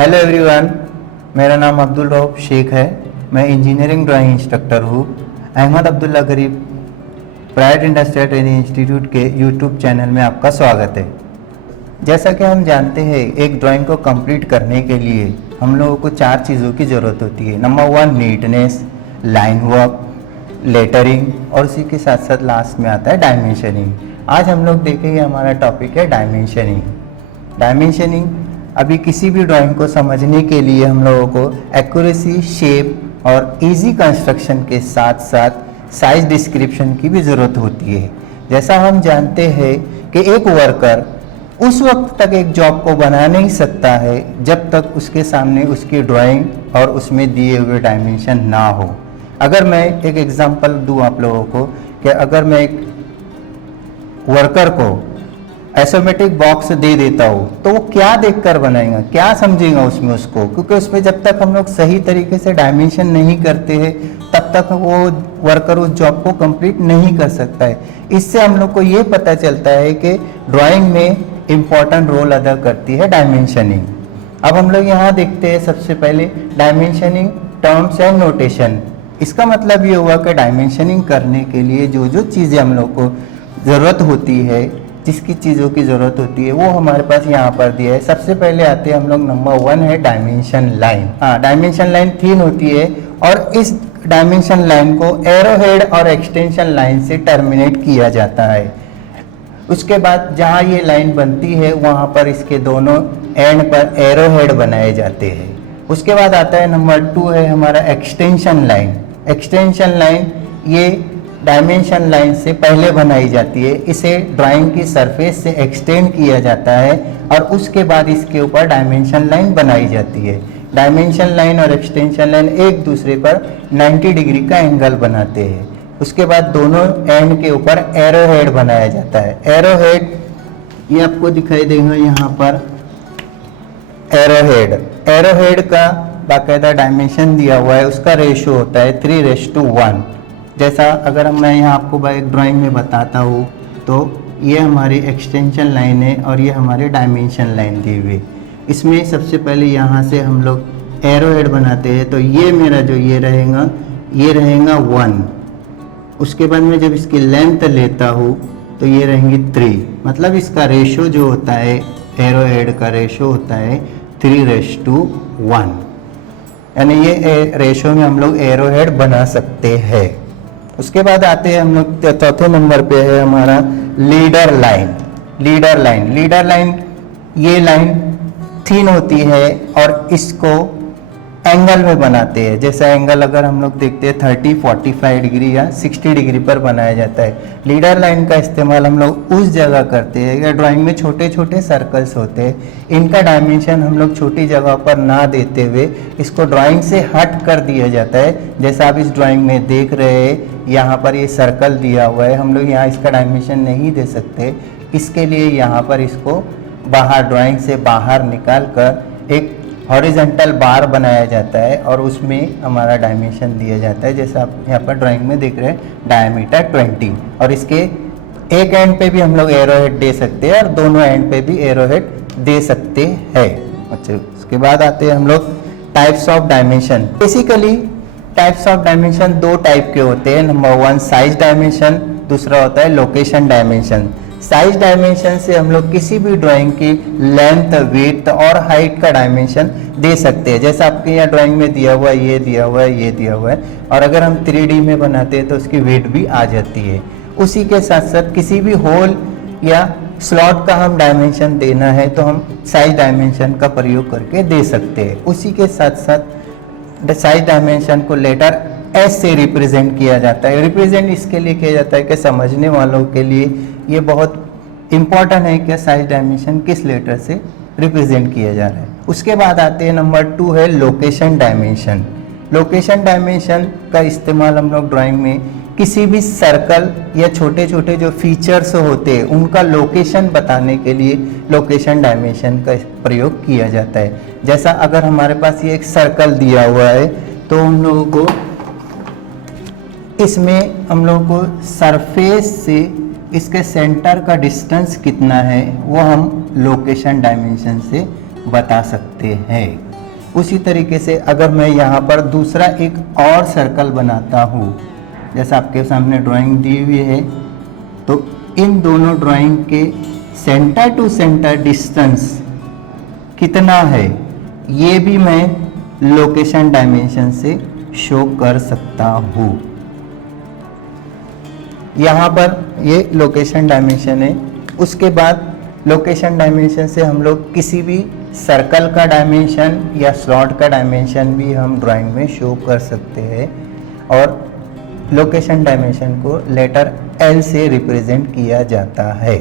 Hello everyone, मेरा नाम अब्दुल रऊफ शेख है। मैं इंजीनियरिंग ड्राइंग इंस्ट्रक्टर हूँ। अहमद अब्दुल्ला गरीब प्राइवेट इंडस्ट्रियल ट्रेनिंग इंस्टीट्यूट के यूट्यूब चैनल में आपका स्वागत है। जैसा कि हम जानते हैं, एक ड्राइंग को कंप्लीट करने के लिए हम लोगों को 4 चीज़ों की ज़रूरत होती है। Number 1 neatness, line work, lettering और उसी के साथ साथ लास्ट में आता है डायमेंशनिंग। आज हम लोग देखेंगे, हमारा टॉपिक है डायमेंशनिंग। डायमेंशनिंग अभी किसी भी ड्राइंग को समझने के लिए हम लोगों को एक्यूरेसी, शेप और इजी कंस्ट्रक्शन के साथ साथ साइज डिस्क्रिप्शन की भी ज़रूरत होती है। जैसा हम जानते हैं कि एक वर्कर उस वक्त तक एक जॉब को बना नहीं सकता है जब तक उसके सामने उसकी ड्राइंग और उसमें दिए हुए डायमेंशन ना हो। अगर मैं एक एग्जांपल दूं आप लोगों को कि अगर मैं एक वर्कर को आइसोमेट्रिक बॉक्स दे देता हूँ तो वो क्या देखकर बनाएगा, क्या समझेगा उसमें उसको, क्योंकि उसमें जब तक हम लोग सही तरीके से डायमेंशन नहीं करते हैं तब तक वो वर्कर उस जॉब को कंप्लीट नहीं कर सकता है। इससे हम लोग को ये पता चलता है कि ड्राइंग में इम्पॉर्टेंट रोल अदा करती है डायमेंशनिंग। अब हम लोग यहाँ देखते हैं सबसे पहले डायमेंशनिंग टर्म्स एंड नोटेशन। इसका मतलब ये हुआ कि डायमेंशनिंग करने के लिए जो जो चीज़ें हम लोग को ज़रूरत होती है, जिसकी चीज़ों की ज़रूरत होती है, वो हमारे पास यहाँ पर दिया है। सबसे पहले आते हैं हम लोग, नंबर 1 है डायमेंशन लाइन। डायमेंशन लाइन 3 होती है और इस डायमेंशन लाइन को एरो हेड और एक्सटेंशन लाइन से टर्मिनेट किया जाता है। उसके बाद जहाँ ये लाइन बनती है वहाँ पर इसके दोनों एंड पर एरो हेड बनाए जाते हैं। उसके बाद आता है नंबर 2 है हमारा एक्सटेंशन लाइन। एक्सटेंशन लाइन ये डायमेंशन लाइन से पहले बनाई जाती है। इसे ड्राइंग की सरफेस से एक्सटेंड किया जाता है और उसके बाद इसके ऊपर डायमेंशन लाइन बनाई जाती है। डायमेंशन लाइन और एक्सटेंशन लाइन एक दूसरे पर 90 डिग्री का एंगल बनाते हैं। उसके बाद दोनों एंड के ऊपर एरो हेड बनाया जाता है। एरो हेड ये आपको दिखाई देगा यहाँ पर, एरो हेड। एरो हेड का बाकायदा डायमेंशन दिया हुआ है, उसका रेशो होता है 3:1। जैसा अगर मैं यहाँ आपको एक ड्राइंग में बताता हूँ तो ये हमारी एक्सटेंशन लाइन है और ये हमारी डायमेंशन लाइन दी हुई। इसमें सबसे पहले यहाँ से हम लोग एरो हेड बनाते हैं, तो ये मेरा जो ये रहेगा 1। उसके बाद में जब इसकी लेंथ लेता हूँ तो ये रहेंगी 3। मतलब इसका रेशो जो होता है, एरो हेड का रेशो होता है 3:1। यानी ये रेशो में हम लोग एरो हेड बना सकते हैं। उसके बाद आते हैं हम लोग, चौथे नंबर पे है हमारा लीडर लाइन। लीडर लाइन ये लाइन थिन होती है और इसको एंगल में बनाते हैं। जैसा एंगल अगर हम लोग देखते हैं 30, 45 डिग्री या 60 डिग्री पर बनाया जाता है। लीडर लाइन का इस्तेमाल हम लोग उस जगह करते हैं या ड्राइंग में छोटे छोटे सर्कल्स होते हैं, इनका डायमेंशन हम लोग छोटी जगह पर ना देते हुए इसको ड्राइंग से हट कर दिया जाता है। जैसा आप इस ड्राइंग में देख रहे हैं, यहाँ पर ये सर्कल दिया हुआ है, हम लोग यहाँ इसका डायमेंशन नहीं दे सकते। इसके लिए यहाँ पर इसको बाहर, ड्राइंग से बाहर निकाल कर एक हॉरिजॉन्टल बार बनाया जाता है और उसमें हमारा डायमेंशन दिया जाता है। जैसा आप यहाँ पर ड्राइंग में देख रहे हैं, डायमीटर 20। और इसके एक एंड पे भी हम लोग एरो हेड दे सकते हैं और दोनों एंड पे भी एरो हेड दे सकते हैं। अच्छा, उसके बाद आते हैं हम लोग types of dimension. Basically types of dimension 2 type के होते हैं। नंबर 1 साइज डायमेंशन, दूसरा होता है लोकेशन डायमेंशन। साइज डायमेंशन से हम लोग किसी भी ड्राइंग की लेंथ, विड्थ और हाइट का डायमेंशन दे सकते हैं। जैसा आपके यहाँ ड्राइंग में दिया हुआ है, ये दिया हुआ है, ये दिया हुआ है। और अगर हम 3D में बनाते हैं तो उसकी विड्थ भी आ जाती है। उसी के साथ साथ किसी भी होल या स्लॉट का हम डायमेंशन देना है तो हम साइज डायमेंशन का प्रयोग करके दे सकते हैं। उसी के साथ साथ साइज डायमेंशन को लेटर एस से रिप्रेजेंट किया जाता है। रिप्रेजेंट इसके लिए किया जाता है कि समझने वालों के लिए ये बहुत इम्पॉर्टेंट है कि साइज डायमेंशन किस लेटर से रिप्रेजेंट किया जा रहा है। उसके बाद आते हैं नंबर 2 है लोकेशन डायमेंशन। लोकेशन डायमेंशन का इस्तेमाल हम लोग ड्राइंग में किसी भी सर्कल या छोटे छोटे जो फीचर्स होते हैं उनका लोकेशन बताने के लिए लोकेशन डायमेंशन का प्रयोग किया जाता है। जैसा अगर हमारे पास ये एक सर्कल दिया हुआ है तो हम लोगों को इसमें हम लोगों को सरफेस से इसके सेंटर का डिस्टेंस कितना है वो हम लोकेशन डायमेंशन से बता सकते हैं। उसी तरीके से अगर मैं यहाँ पर दूसरा एक और सर्कल बनाता हूँ, जैसा आपके सामने ड्राइंग दी हुई है, तो इन दोनों ड्राइंग के सेंटर टू सेंटर डिस्टेंस कितना है ये भी मैं लोकेशन डायमेंशन से शो कर सकता हूँ। यहाँ पर ये लोकेशन डायमेंशन है। उसके बाद लोकेशन डायमेंशन से हम लोग किसी भी सर्कल का डायमेंशन या स्लॉट का डायमेंशन भी हम ड्राइंग में शो कर सकते हैं। और लोकेशन डायमेंशन को लेटर L से रिप्रेजेंट किया जाता है।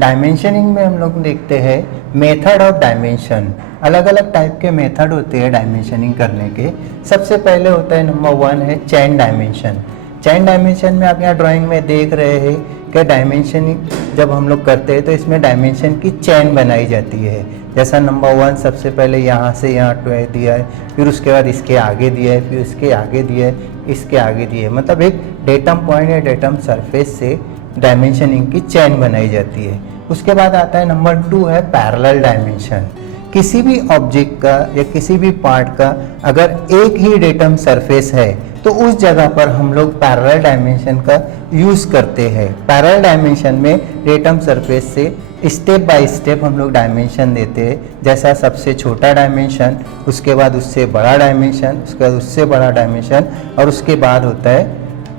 डायमेंशनिंग में हम लोग देखते हैं मेथड ऑफ डायमेंशन। अलग अलग टाइप के मेथड होते हैं डायमेंशनिंग करने के। सबसे पहले होता है नंबर 1 है चेन डायमेंशन। चेन डायमेंशन में आप यहाँ ड्राइंग में देख रहे हैं कि डायमेंशनिंग जब हम लोग करते हैं तो इसमें डायमेंशन की चेन बनाई जाती है। जैसा नंबर 1 सबसे पहले यहाँ से यहाँ दिया है, फिर उसके बाद इसके आगे दिया है, फिर इसके आगे दिया है, इसके आगे दिया है। मतलब एक डेटम पॉइंट या डेटम सरफेस से डायमेंशनिंग की चेन बनाई जाती है। उसके बाद आता है नंबर 2 है पैरेलल डायमेंशन। किसी भी ऑब्जेक्ट का या किसी भी पार्ट का अगर एक ही डेटम सरफेस है तो उस जगह पर हम लोग पैरेलल डायमेंशन का यूज़ करते हैं। पैरेलल डायमेंशन में डेटम सरफेस से स्टेप बाय स्टेप हम लोग डायमेंशन देते हैं। जैसा सबसे छोटा डायमेंशन, उसके बाद उससे बड़ा डायमेंशन, उसके बाद उससे बड़ा डायमेंशन, और उसके बाद होता है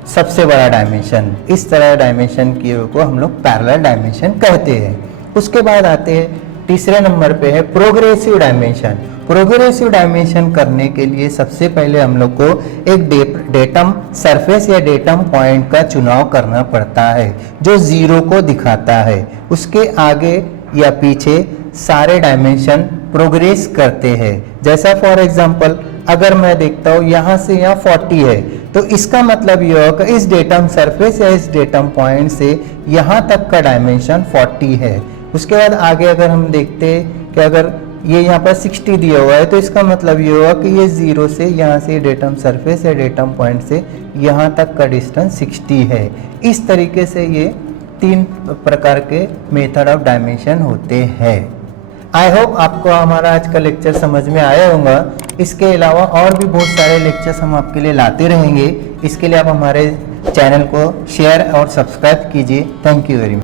सबसे बड़ा डायमेंशन। इस तरह डायमेंशन को हम लोग पैरेलल डायमेंशन कहते हैं। उसके बाद आते हैं तीसरे नंबर पे है प्रोग्रेसिव डायमेंशन। प्रोग्रेसिव डायमेंशन करने के लिए सबसे पहले हम लोग को एक डेटम सरफेस या डेटम पॉइंट का चुनाव करना पड़ता है जो 0 को दिखाता है। उसके आगे या पीछे सारे डायमेंशन प्रोग्रेस करते हैं। जैसा फॉर एग्जांपल अगर मैं देखता हूँ यहाँ से यहाँ 40 है तो इसका मतलब यह होगा इस डेटम सरफेस या इस डेटम पॉइंट से यहाँ तक का डायमेंशन 40 है। उसके बाद आगे अगर हम देखते हैं कि अगर ये यहाँ पर 60 दिया हुआ है तो इसका मतलब ये होगा कि ये 0 से यहाँ से डेटम सरफेस या डेटम पॉइंट से यहाँ तक का डिस्टेंस 60 है। इस तरीके से ये 3 प्रकार के मेथड ऑफ डायमेंशन होते हैं। आई होप आपको हमारा आज का लेक्चर समझ में आया होगा। इसके अलावा और भी बहुत सारे लेक्चर्स हम आपके लिए लाते रहेंगे। इसके लिए आप हमारे चैनल को शेयर और सब्सक्राइब कीजिए। Thank you very much.